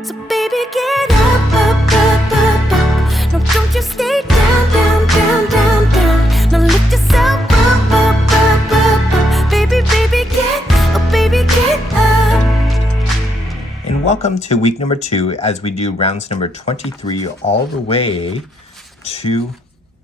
So baby, get up, up, up, up, up. No, don't you stay down, down, down, down, down. Now lift yourself up, up, up, up, up. Baby, baby, get up, baby, get up. And welcome to week number 2 as we do rounds number 23 all the way to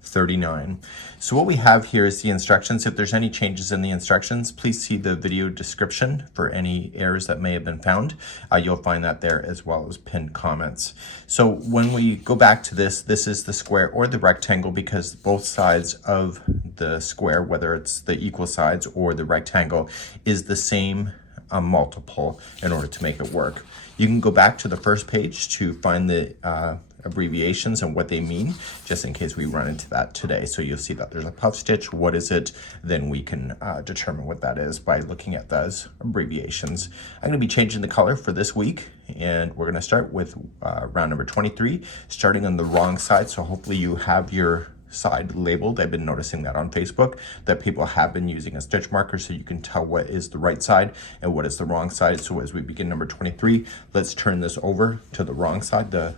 39. So what we have here is the instructions. If there's any changes in the instructions, please see the video description for any errors that may have been found. You'll find that there as well as pinned comments. So when we go back to this is the square or the rectangle because both sides of the square, whether it's the equal sides or the rectangle, is the same multiple in order to make it work. You can go back to the first page to find the abbreviations and what they mean, just in case we run into that today. So you'll see that there's a puff stitch. What is it? Then we can determine what that is by looking at those abbreviations. I'm going to be changing the color for this week, and we're going to start with round number 23, starting on the wrong side. So hopefully you have your side labeled. I've been noticing that on Facebook that people have been using a stitch marker so you can tell what is the right side and what is the wrong side. So as we begin number 23, let's turn this over to the wrong side, the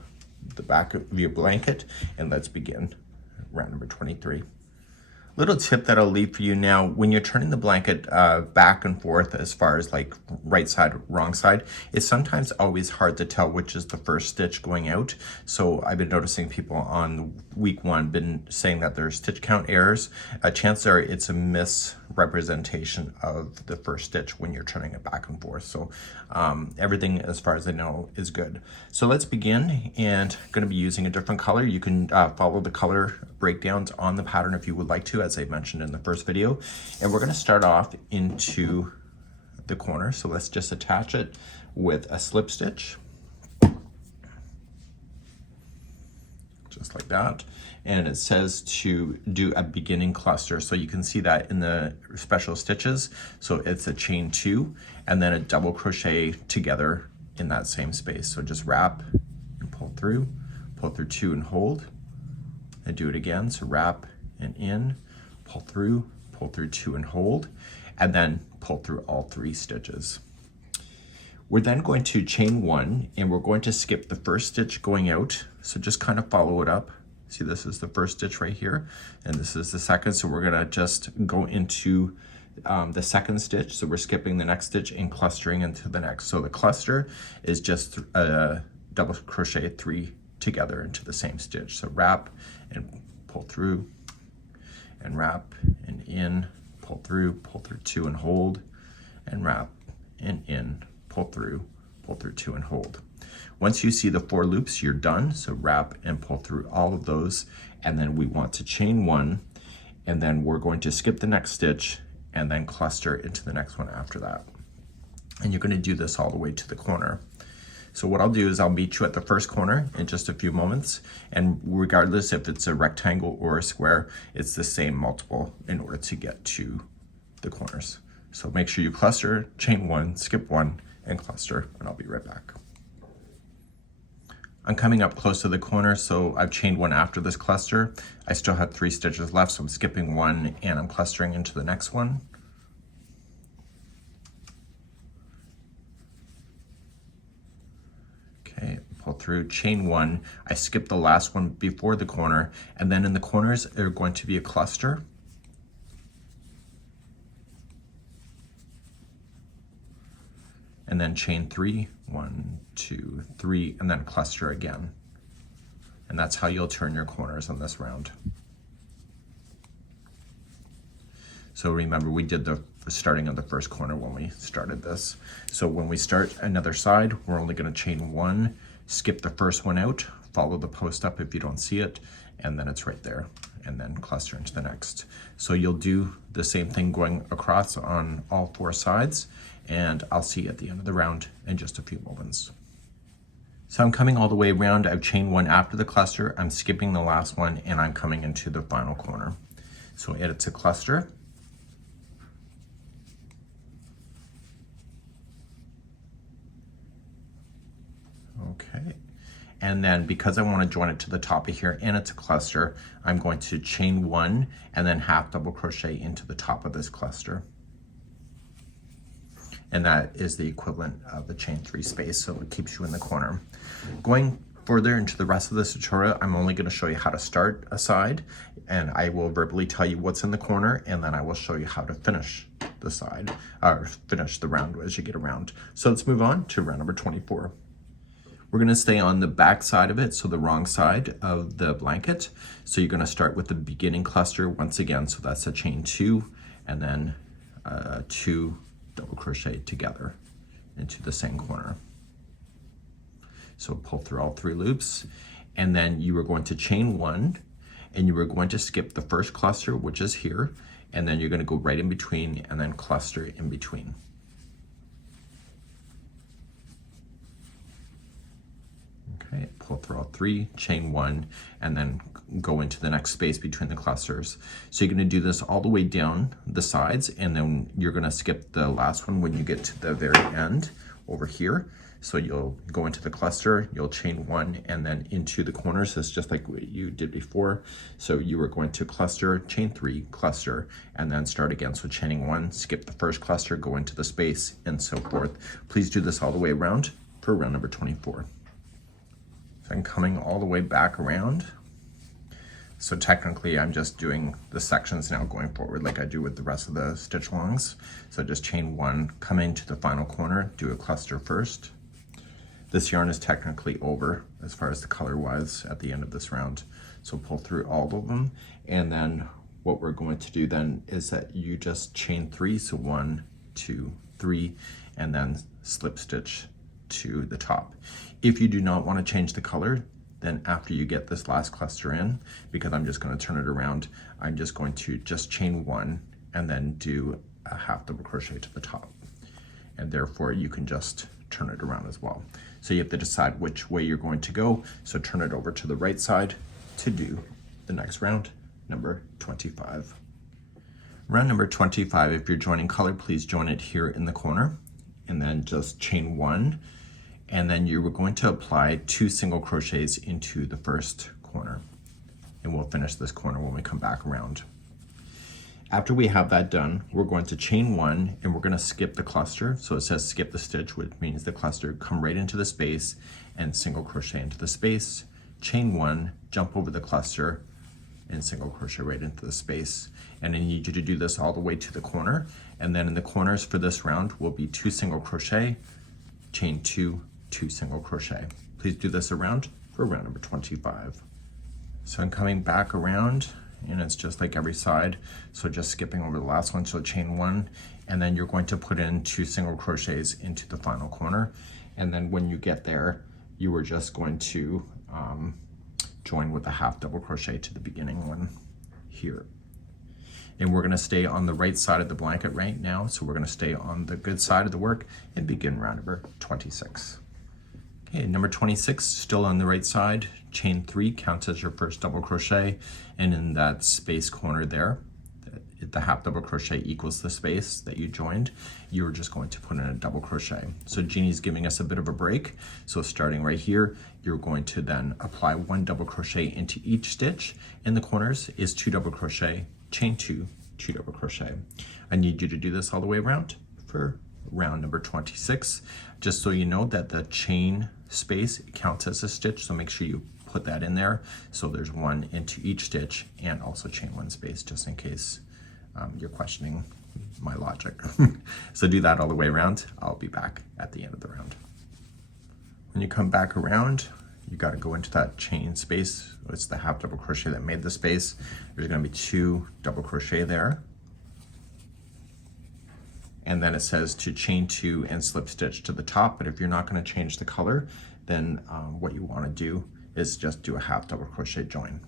back of your blanket, and let's begin round number 23. Little tip that I'll leave for you now, when you're turning the blanket back and forth as far as like right side, wrong side, it's sometimes always hard to tell which is the first stitch going out. So I've been noticing people on week 1 been saying that there's stitch count errors. Chances are it's a misrepresentation of the first stitch when you're turning it back and forth. So everything as far as I know is good. So let's begin, and I'm going to be using a different color. You can follow the color breakdowns on the pattern if you would like to, as I mentioned in the first video. And we're going to start off into the corner. So let's just attach it with a slip stitch, just like that. And it says to do a beginning cluster. So you can see that in the special stitches. So it's a chain 2 and then a double crochet together in that same space. So just wrap and pull through 2 and hold, and do it again. So wrap and in, pull through 2 and hold, and then pull through all 3 stitches. We're then going to chain 1, and we're going to skip the first stitch going out. So just kind of follow it up. See, this is the first stitch right here, and this is the second. So we're gonna just go into the second stitch. So we're skipping the next stitch and clustering into the next. So the cluster is just a double crochet 3 together into the same stitch. So wrap and pull through, and wrap and in, pull through 2 and hold, and wrap and in, pull through 2 and hold. Once you see the 4 loops, you're done. So wrap and pull through all of those, and then we want to chain 1, and then we're going to skip the next stitch and then cluster into the next one after that. And you're going to do this all the way to the corner. So what I'll do is I'll meet you at the first corner in just a few moments, and regardless if it's a rectangle or a square, it's the same multiple in order to get to the corners. So make sure you cluster, chain 1, skip 1, and cluster, and I'll be right back. I'm coming up close to the corner, so I've chained 1 after this cluster. I still have 3 stitches left, so I'm skipping 1 and I'm clustering into the next one. Okay, pull through, chain 1. I skip the last one before the corner, and then in the corners they're going to be a cluster. And then chain 3, 1, 2, 3, and then cluster again. And that's how you'll turn your corners on this round. So remember, we did the starting of the first corner when we started this. So when we start another side, we're only going to chain 1, skip the first one out, follow the post up if you don't see it, and then it's right there, and then cluster into the next. So you'll do the same thing going across on all 4 sides, and I'll see you at the end of the round in just a few moments. So I'm coming all the way around. I've chained 1 after the cluster, I'm skipping the last one, and I'm coming into the final corner. So it's a cluster. Okay, and then because I want to join it to the top of here and it's a cluster, I'm going to chain 1 and then half double crochet into the top of this cluster. and that is the equivalent of the chain 3 space, so it keeps you in the corner. Going further into the rest of this tutorial, I'm only going to show you how to start a side, and I will verbally tell you what's in the corner, and then I will show you how to finish the side, or finish the round as you get around. So let's move on to round number 24. We're going to stay on the back side of it, so the wrong side of the blanket. So you're going to start with the beginning cluster once again, so that's a chain 2, and then 2 double crochet together into the same corner. So pull through all 3 loops, and then you are going to chain 1, and you are going to skip the first cluster, which is here, and then you're going to go right in between and then cluster in between. Okay, pull through all 3, chain 1, and then go into the next space between the clusters. So you're going to do this all the way down the sides, and then you're going to skip the last one when you get to the very end over here. So you'll go into the cluster, you'll chain 1, and then into the corners. It's just like what you did before. So you were going to cluster, chain 3, cluster, and then start again. So chaining 1, skip the first cluster, go into the space, and so forth. Please do this all the way around for round number 24. So I'm coming all the way back around. So technically I'm just doing the sections now going forward like I do with the rest of the stitch alongs. So just chain 1, come into the final corner, do a cluster first. This yarn is technically over as far as the color wise at the end of this round. So pull through all of them, and then what we're going to do then is that you just chain 3, so 1, 2, 3, and then slip stitch to the top. If you do not want to change the color, then after you get this last cluster in, because I'm just going to turn it around, I'm just going to just chain 1 and then do a half double crochet to the top, and therefore you can just turn it around as well. So you have to decide which way you're going to go. So turn it over to the right side to do the next round, number 25. Round number 25, if you're joining color, please join it here in the corner, and then just chain 1, and then you were going to apply 2 single crochets into the first corner, and we'll finish this corner when we come back around. After we have that done, we're going to chain 1, and we're going to skip the cluster. So it says skip the stitch, which means the cluster come right into the space and single crochet into the space, chain 1, jump over the cluster, and single crochet right into the space. And I need you to do this all the way to the corner, and then in the corners for this round will be 2 single crochet, chain 2, 2 single crochet. Please do this around for round number 25. So I'm coming back around, and it's just like every side, so just skipping over the last one. So chain 1, and then you're going to put in 2 single crochets into the final corner, and then when you get there you are just going to join with a half double crochet to the beginning one here. And we're going to stay on the right side of the blanket right now, so we're going to stay on the good side of the work and begin round number 26. Okay, number 26, still on the right side, chain 3 counts as your first double crochet, and in that space corner there, the half double crochet equals the space that you joined, you're just going to put in a double crochet. So Jeannie's giving us a bit of a break, so starting right here, you're going to then apply 1 double crochet into each stitch. In the corners is 2 double crochet, chain 2, 2 double crochet. I need you to do this all the way around for round number 26, just so you know that the chain space counts as a stitch, so make sure you put that in there. So there's 1 into each stitch, and also chain 1 space, just in case you're questioning my logic. So do that all the way around. I'll be back at the end of the round. When you come back around, you got to go into that chain space. It's the half double crochet that made the space. There's going to be 2 double crochet there, and then it says to chain 2 and slip stitch to the top. But if you're not going to change the color, then what you want to do is just do a half double crochet join.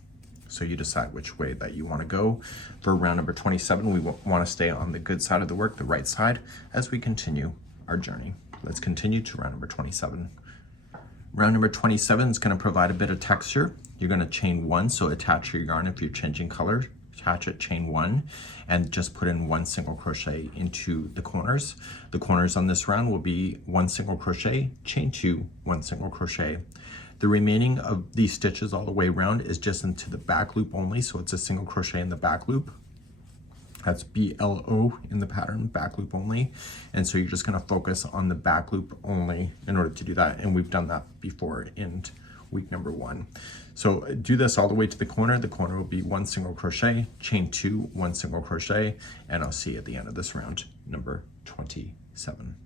So you decide which way that you want to go. For round number 27, we want to stay on the good side of the work, the right side, as we continue our journey. Let's continue to round number 27. Round number 27 is going to provide a bit of texture. You're going to chain 1, so attach your yarn if you're changing color. Attach it, chain 1, and just put in 1 single crochet into the corners. The corners on this round will be 1 single crochet, chain 2, 1 single crochet. The remaining of these stitches all the way around is just into the back loop only, so it's a single crochet in the back loop. That's BLO in the pattern, back loop only. And so you're just gonna focus on the back loop only in order to do that. And we've done that before in week number 1. So do this all the way to the corner. The corner will be 1 single crochet, chain 2, 1 single crochet, and I'll see you at the end of this round, number 27.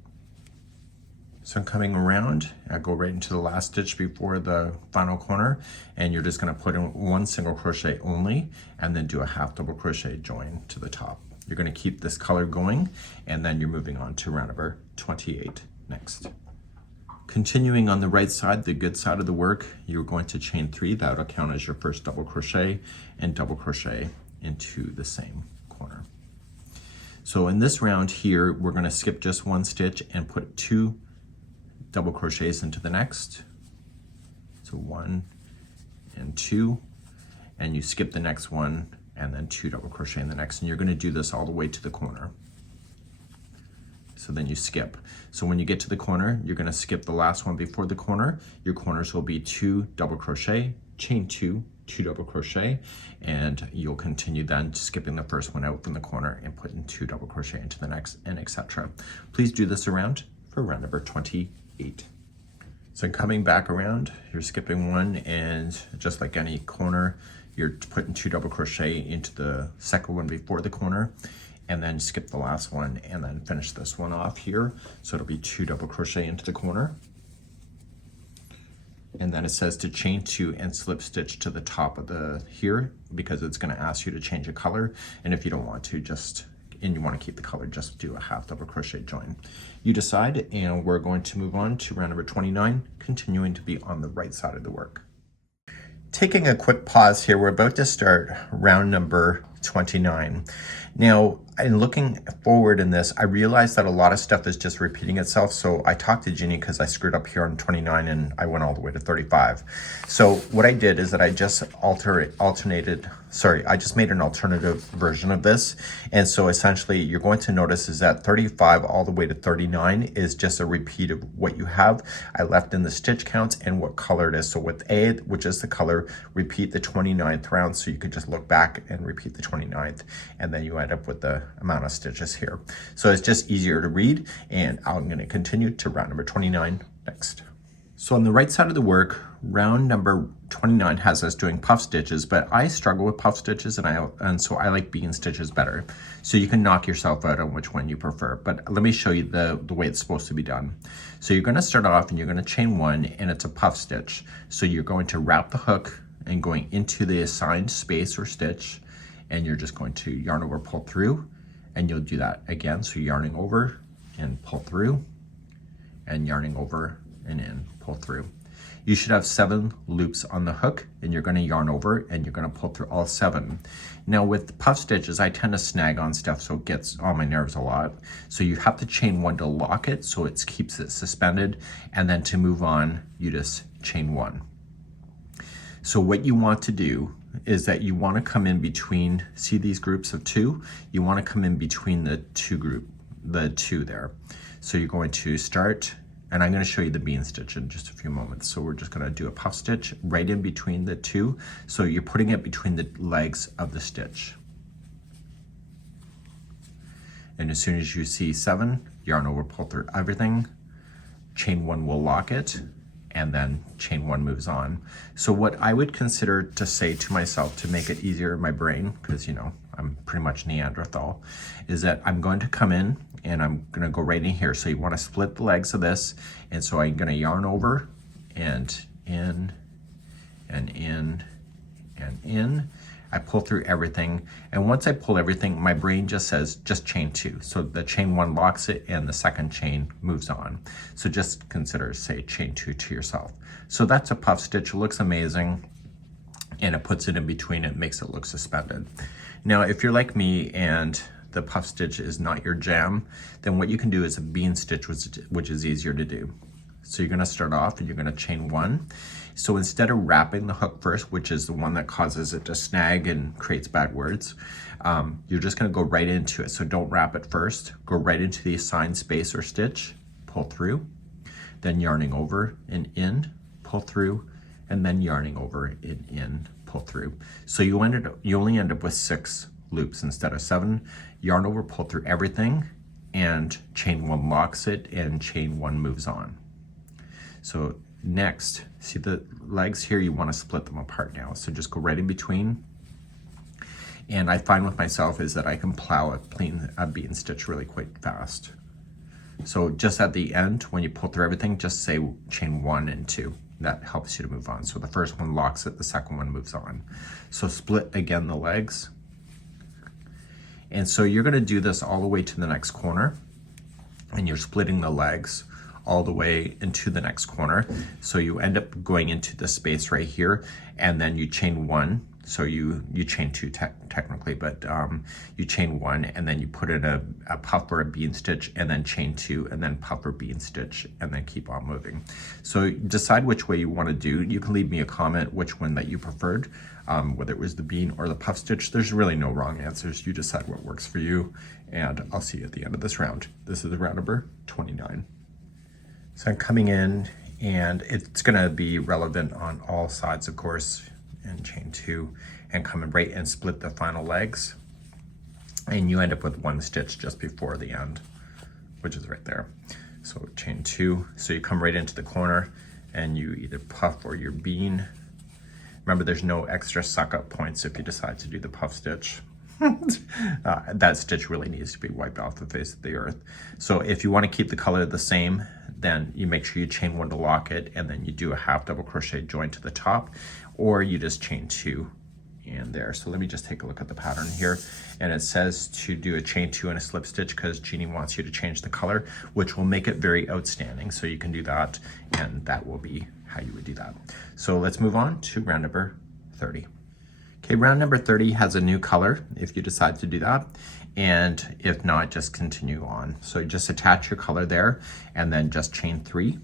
So I'm coming around, I go right into the last stitch before the final corner, and you're just gonna put in 1 single crochet only, and then do a half double crochet join to the top. You're gonna keep this color going, and then you're moving on to round number 28 next. Continuing on the right side, the good side of the work, you're going to chain 3, that'll count as your first double crochet, and double crochet into the same corner. So in this round here, we're gonna skip just 1 stitch and put 2 double crochets into the next. So 1 and 2, and you skip the next one, and then 2 double crochet in the next, and you're gonna do this all the way to the corner. So then you skip. So when you get to the corner, you're gonna skip the last one before the corner. Your corners will be 2 double crochet, chain 2, 2 double crochet, and you'll continue then skipping the first one out from the corner and putting 2 double crochet into the next, and etc. Please do this around for round number 28. So coming back around, you're skipping 1, and just like any corner, you're putting 2 double crochet into the second one before the corner, and then skip the last one and then finish this one off here. So it'll be 2 double crochet into the corner. And then it says to chain 2 and slip stitch to the top of the here, because it's gonna ask you to change a color. And if you don't want to, and you want to keep the color, just do a half double crochet join. You decide, and we're going to move on to round number 29, continuing to be on the right side of the work. Taking a quick pause here, we're about to start round number 29. Now, in looking forward in this, I realized that a lot of stuff is just repeating itself. So I talked to Ginny because I screwed up here on 29 and I went all the way to 35. So what I did is that I just I just made an alternative version of this. And so essentially you're going to notice is that 35 all the way to 39 is just a repeat of what you have. I left in the stitch counts and what color it is. So with A, which is the color, repeat the 29th round. So you can just look back and repeat the 29th, and then you end up with the amount of stitches here. So it's just easier to read, and I'm going to continue to round number 29 next. So on the right side of the work, round number 29 has us doing puff stitches, but I struggle with puff stitches, and so I like bean stitches better. So you can knock yourself out on which one you prefer, but let me show you the way it's supposed to be done. So you're going to start off and you're going to chain 1, and it's a puff stitch. So you're going to wrap the hook and going into the assigned space or stitch, and you're just going to yarn over, pull through, and you'll do that again. So yarning over and pull through, and yarning over and in, pull through. You should have 7 loops on the hook, and you're going to yarn over and you're going to pull through all 7. Now with puff stitches, I tend to snag on stuff, so it gets on my nerves a lot. So you have to chain 1 to lock it, so it keeps it suspended, and then to move on, you just chain 1. So what you want to do is that you want to come in between, see these groups of 2? You want to come in between the 2 there. So you're going to start, and I'm going to show you the bean stitch in just a few moments. So we're just going to do a puff stitch right in between the 2. So you're putting it between the legs of the stitch. And as soon as you see 7, yarn over, pull through everything, chain 1 will lock it, and then chain 1 moves on. So what I would consider to say to myself to make it easier in my brain, because you know, I'm pretty much Neanderthal, is that I'm going to come in and I'm gonna go right in here. So you wanna split the legs of this, and so I'm gonna yarn over and in and in and in. I pull through everything, and once I pull everything, my brain just says just chain 2. So the chain 1 locks it and the second chain moves on. So just consider, say, chain 2 to yourself. So that's a puff stitch. It looks amazing, and it puts it in between. It makes it look suspended. Now if you're like me and the puff stitch is not your jam, then what you can do is a bean stitch, which is easier to do. So you're gonna start off and you're gonna chain 1. So instead of wrapping the hook first, which is the one that causes it to snag and creates bad words, you're just gonna go right into it. So don't wrap it first, go right into the assigned space or stitch, pull through, then yarning over and in, pull through, and then yarning over and in, pull through. So you only end up with 6 loops instead of 7. Yarn over, pull through everything, and chain 1 locks it, and chain 1 moves on. So next, see the legs here, you want to split them apart now. So just go right in between. And I find with myself is that I can plow a bean stitch really quite fast. So just at the end, when you pull through everything, just say chain 1 and 2. That helps you to move on. So the first one locks it, the second one moves on. So split again the legs. And so you're going to do this all the way to the next corner, and you're splitting the legs all the way into the next corner. So you end up going into the space right here, and then you chain 1. So you chain 2 technically, but you chain 1, and then you put in a puff or a bean stitch, and then chain 2, and then puff or bean stitch, and then keep on moving. So decide which way you want to do. You can leave me a comment which one that you preferred, whether it was the bean or the puff stitch. There's really no wrong answers. You decide what works for you, and I'll see you at the end of this round. This is round number 29. So I'm coming in, and it's going to be relevant on all sides, of course, and chain 2, and come in right and split the final legs, and you end up with 1 stitch just before the end, which is right there. So chain 2, so you come right into the corner, and you either puff or your bean. Remember, there's no extra suck up points if you decide to do the puff stitch. That stitch really needs to be wiped off the face of the earth. So if you want to keep the color the same, then you make sure you chain 1 to lock it, and then you do a half double crochet join to the top, or you just chain 2 in there. So let me just take a look at the pattern here, and it says to do a chain 2 and a slip stitch because Jeannie wants you to change the color, which will make it very outstanding. So you can do that, and that will be how you would do that. So let's move on to round number 30. Okay, round number 30 has a new color if you decide to do that, and if not, just continue on. So just attach your color there, and then just chain 3,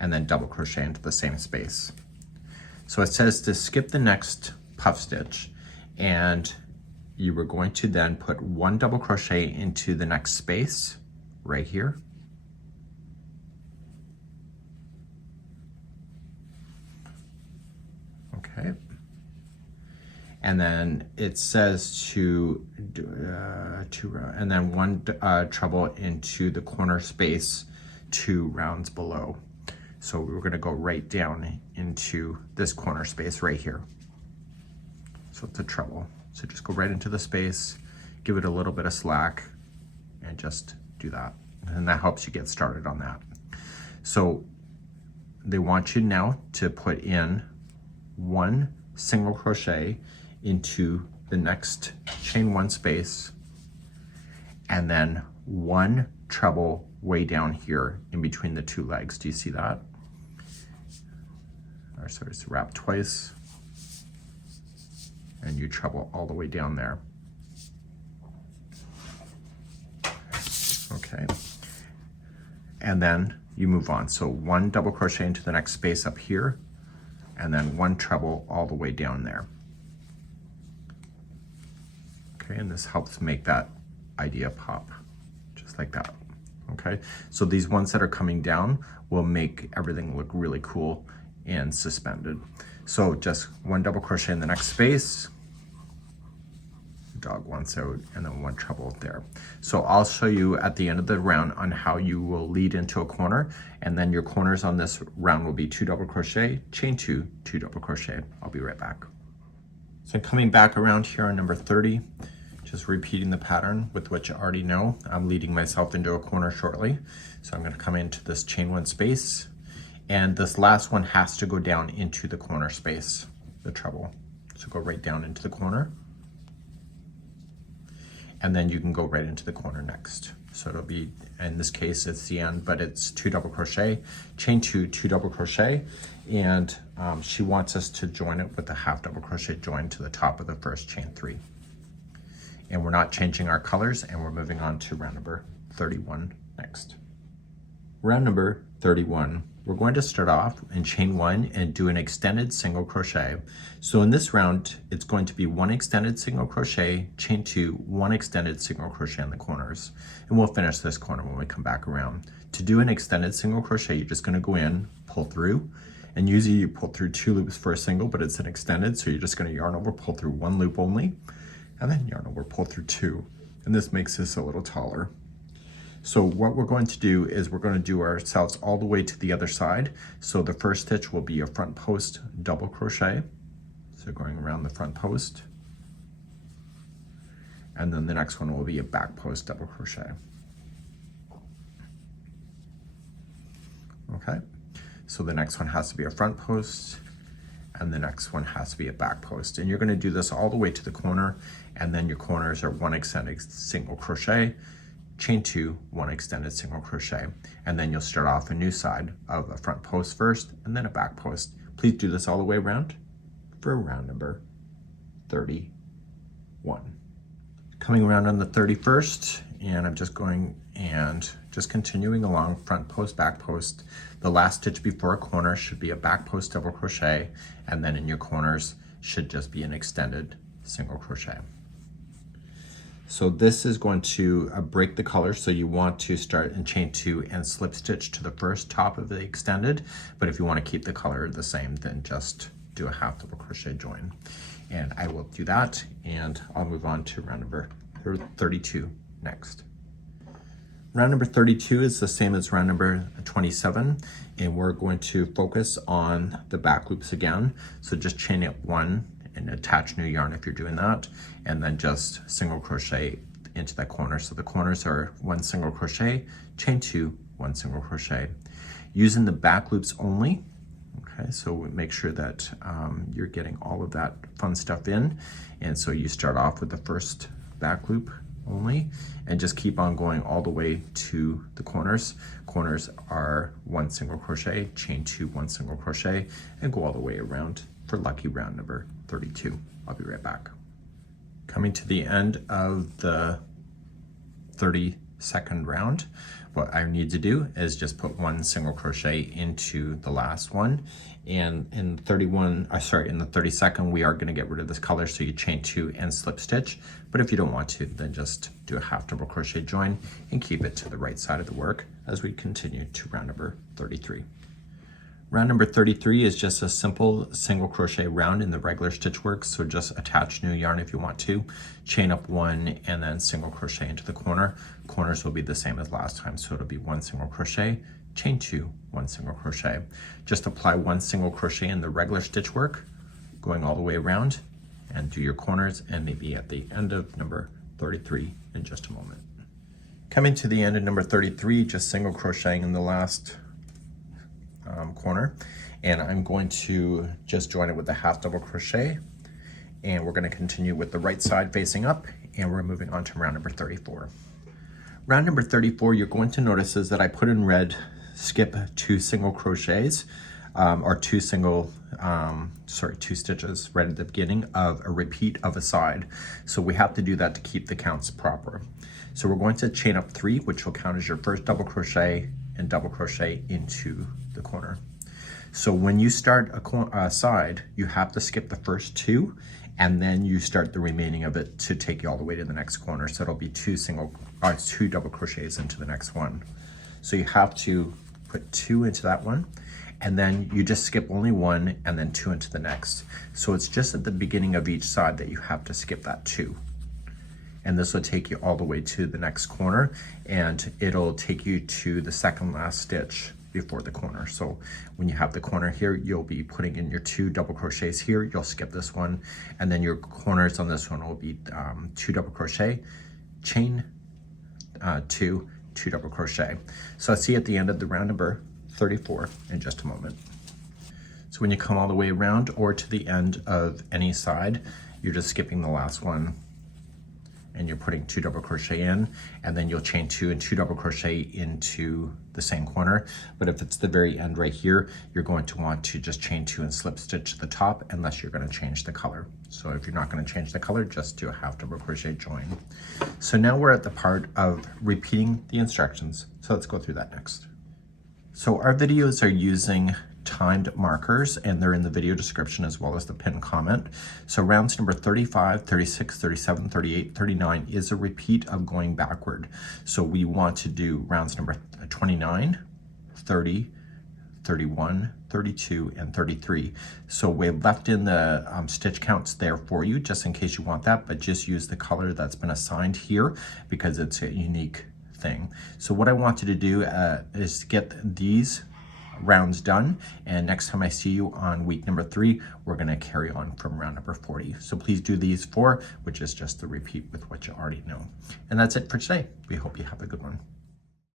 and then double crochet into the same space. So it says to skip the next puff stitch, and you were going to then put 1 double crochet into the next space right here. Okay. And then it says to do and then 1 treble into the corner space 2 rounds below. So we're going to go right down into this corner space right here. So it's a treble. So just go right into the space, give it a little bit of slack, and just do that. And that helps you get started on that. So they want you now to put in 1 single crochet into the next chain 1 space, and then 1 treble way down here in between the 2 legs. Do you see that? Or sorry, it's wrap twice, and you treble all the way down there. Okay, and then you move on. So 1 double crochet into the next space up here, and then 1 treble all the way down there. Okay, and this helps make that idea pop, just like that. Okay, so these ones that are coming down will make everything look really cool and suspended. So just 1 double crochet in the next space, dog wants out, and then 1 treble there. So I'll show you at the end of the round on how you will lead into a corner, and then your corners on this round will be 2 double crochet, chain 2, 2 double crochet. I'll be right back. So coming back around here on number 30, just repeating the pattern with what you already know. I'm leading myself into a corner shortly. So I'm going to come into this chain 1 space, and this last one has to go down into the corner space, the treble. So go right down into the corner, and then you can go right into the corner next. So it'll be, in this case, it's the end, but it's 2 double crochet, chain 2, 2 double crochet, and she wants us to join it with a half double crochet join to the top of the first chain 3. And we're not changing our colors, and we're moving on to round number 31 next. Round number 31, we're going to start off in chain 1 and do an extended single crochet. So in this round, it's going to be 1 extended single crochet, chain 2, 1 extended single crochet in the corners. And we'll finish this corner when we come back around. To do an extended single crochet, you're just going to go in, pull through, and usually you pull through 2 loops for a single, but it's an extended, so you're just going to yarn over, pull through 1 loop only, and then yarn over, pull through 2, and this makes this a little taller. So what we're going to do is we're going to do ourselves all the way to the other side. So the first stitch will be a front post double crochet, so going around the front post, and then the next one will be a back post double crochet. Okay, so the next one has to be a front post, and the next one has to be a back post, and you're going to do this all the way to the corner, and then your corners are 1 extended single crochet, chain 2, 1 extended single crochet, and then you'll start off a new side of a front post first and then a back post. Please do this all the way around for round number 31. Coming around on the 31st, and I'm just going and just continuing along, front post, back post. The last stitch before a corner should be a back post double crochet, and then in your corners should just be an extended single crochet. So this is going to break the color, so you want to start in chain 2 and slip stitch to the first top of the extended, but if you want to keep the color the same, then just do a half double crochet join. And I will do that, and I'll move on to round number 32 next. Round number 32 is the same as round number 27, and we're going to focus on the back loops again. So just chain up 1 and attach new yarn if you're doing that, and then just single crochet into that corner. So the corners are 1 single crochet, chain 2, 1 single crochet. Using the back loops only, okay, so make sure that you're getting all of that fun stuff in. And so you start off with the first back loop only, and just keep on going all the way to the corners. Corners are 1 single crochet, chain 2, 1 single crochet, and go all the way around for lucky round number 32. I'll be right back. Coming to the end of the 32nd round, what I need to do is just put 1 single crochet into the last one, and in the 32nd we are going to get rid of this color, so you chain 2 and slip stitch. But if you don't want to, then just do a half double crochet join and keep it to the right side of the work as we continue to round number 33. Round number 33 is just a simple single crochet round in the regular stitch work, so just attach new yarn if you want to, chain up 1 and then single crochet into the corner. Corners will be the same as last time, so it'll be 1 single crochet, chain 2, 1 single crochet. Just apply 1 single crochet in the regular stitch work, going all the way around, and do your corners, and maybe at the end of number 33 in just a moment. Coming to the end of number 33, just single crocheting in the last corner, and I'm going to just join it with a half double crochet, and we're going to continue with the right side facing up, and we're moving on to round number 34. Round number 34, you're going to notice is that I put in red skip 2 single crochets, or 2 stitches right at the beginning of a repeat of a side. So we have to do that to keep the counts proper. So we're going to chain up 3, which will count as your first double crochet, and double crochet into the corner. So when you start a side, you have to skip the first 2, and then you start the remaining of it to take you all the way to the next corner. So it'll be 2 double crochets into the next one. So you have to put 2 into that one, and then you just skip only 1 and then 2 into the next. So it's just at the beginning of each side that you have to skip that 2. And this will take you all the way to the next corner, and it'll take you to the second last stitch before the corner. So when you have the corner here, you'll be putting in your 2 double crochets here, you'll skip this one, and then your corners on this one will be 2 double crochet, chain 2, 2 double crochet. So I'll see you at the end of the round number 34 in just a moment. So when you come all the way around or to the end of any side, you're just skipping the last one, and you're putting 2 double crochet in, and then you'll chain 2 and 2 double crochet into the same corner. But if it's the very end right here, you're going to want to just chain 2 and slip stitch to the top, unless you're going to change the color. So if you're not going to change the color, just do a half double crochet join. So now we're at the part of repeating the instructions. So let's go through that next. So our videos are using timed markers, and they're in the video description as well as the pinned comment. So rounds number 35, 36, 37, 38, 39 is a repeat of going backward. So we want to do rounds number 29, 30, 31, 32, and 33. So we've left in the stitch counts there for you, just in case you want that, but just use the color that's been assigned here because it's a unique thing. So what I want you to do is get these rounds done, and next time I see you on week number 3, we're going to carry on from round number 40. So please do these 4, which is just the repeat with what you already know. And that's it for today. We hope you have a good one.